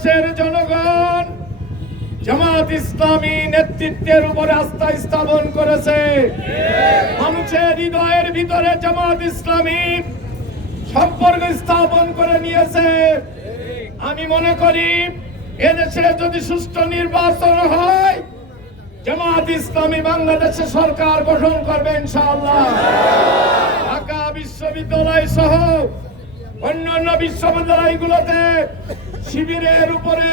বাংলাদেশের জনগণ জামাত ইসলামী নেতৃত্বের উপরে আস্থা স্থাপন করেছে। মানুষের হৃদয়ের ভিতরে জামাত ইসলামী সম্পর্ক স্থাপন করে নিয়েছে। আমি মনে করি, এদেশে যদি সুষ্ঠু নির্বাচন হয়, জামাত ইসলামী বাংলাদেশে সরকার গঠন করবে ইনশাআল্লাহ। ঢাকা বিশ্ববিদ্যালয় সহ অন্যান্য বিশ্ববিদ্যালয়গুলোতে শিবিরের উপরে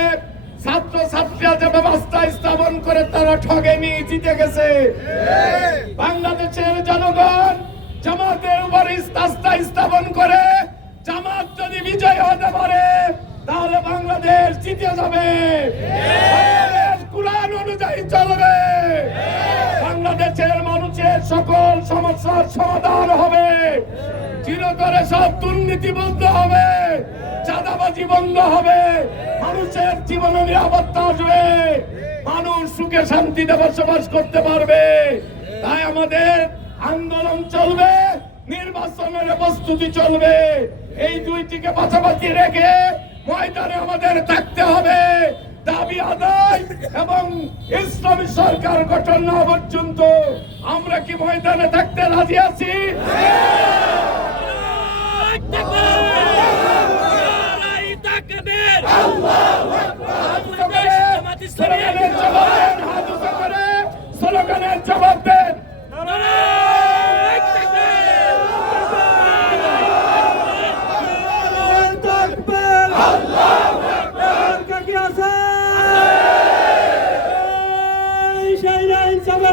ছাত্র ছাত্রীরা যে ব্যবস্থা স্থাপন করে তারা ঠগেনি, জিতে গেছে। বাংলাদেশের জনগণ জামাতের উপরে আস্থা স্থাপন করে, জামাত যদি বিজয় হতে পারে, তাহলে বাংলাদেশ জিতে যাবে। কোরআন অনুযায়ী চলবে। বাংলাদেশের মানুষের সকল সমস্যার সমাধান হবে। চিরতরে সব দুর্নীতি বন্ধ হবে, চাঁদাবাজি বন্ধ হবে, মানুষের জীবনে নিরাপত্তা আসবে, মানুষ সুখে শান্তিতে বসবাস করতে পারবে। তাই আমাদের আন্দোলন চলবে, নির্বাচনের প্রস্তুতি চলবে। এই দুইটিকে পাশাপাশি রেখে ময়দানে আমাদের থাকতে হবে। দাবি আদায় এবং ইসলামী সরকার গঠন না পর্যন্ত আমরা কি ময়দানে থাকতে রাজি আছি স্লোগানের জবাব দেন হাত উঁচু করে স্লোগানের জবাব দেন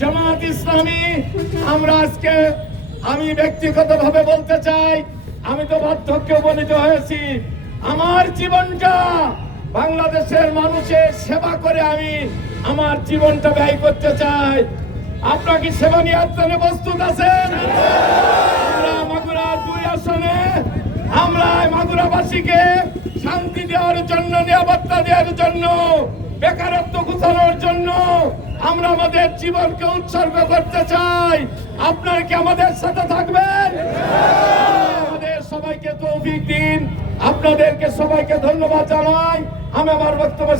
জামাত ইসলামী, আমরা আজকে আমি ব্যক্তিগতভাবে বলতে চাই, আমি তো বার্ধক্যে উপনীত হয়েছি। আমার জীবনটা বাংলাদেশের মানুষের সেবা করে আমি আমার জীবনটা ব্যয় করতে চাই। আপনার কি সেবা নিয়ে প্রস্তুত আছেন? আমরা মাগুরার দুই আসনে, আমরা মাগুরাবাসীকে শান্তি দেওয়ার জন্য, নিরাপত্তা দেওয়ার জন্য বেকারত্ব ঘুচানোর জন্য আমরা আমাদের জীবনকে উৎসর্গ করতে চাই। আপনার কি আমাদের সাথে থাকবেন? আমাদের সবাইকে তৌফিক দিন। আপনাদেরকে সবাইকে ধন্যবাদ জানাই। আমি আমার বক্তব্য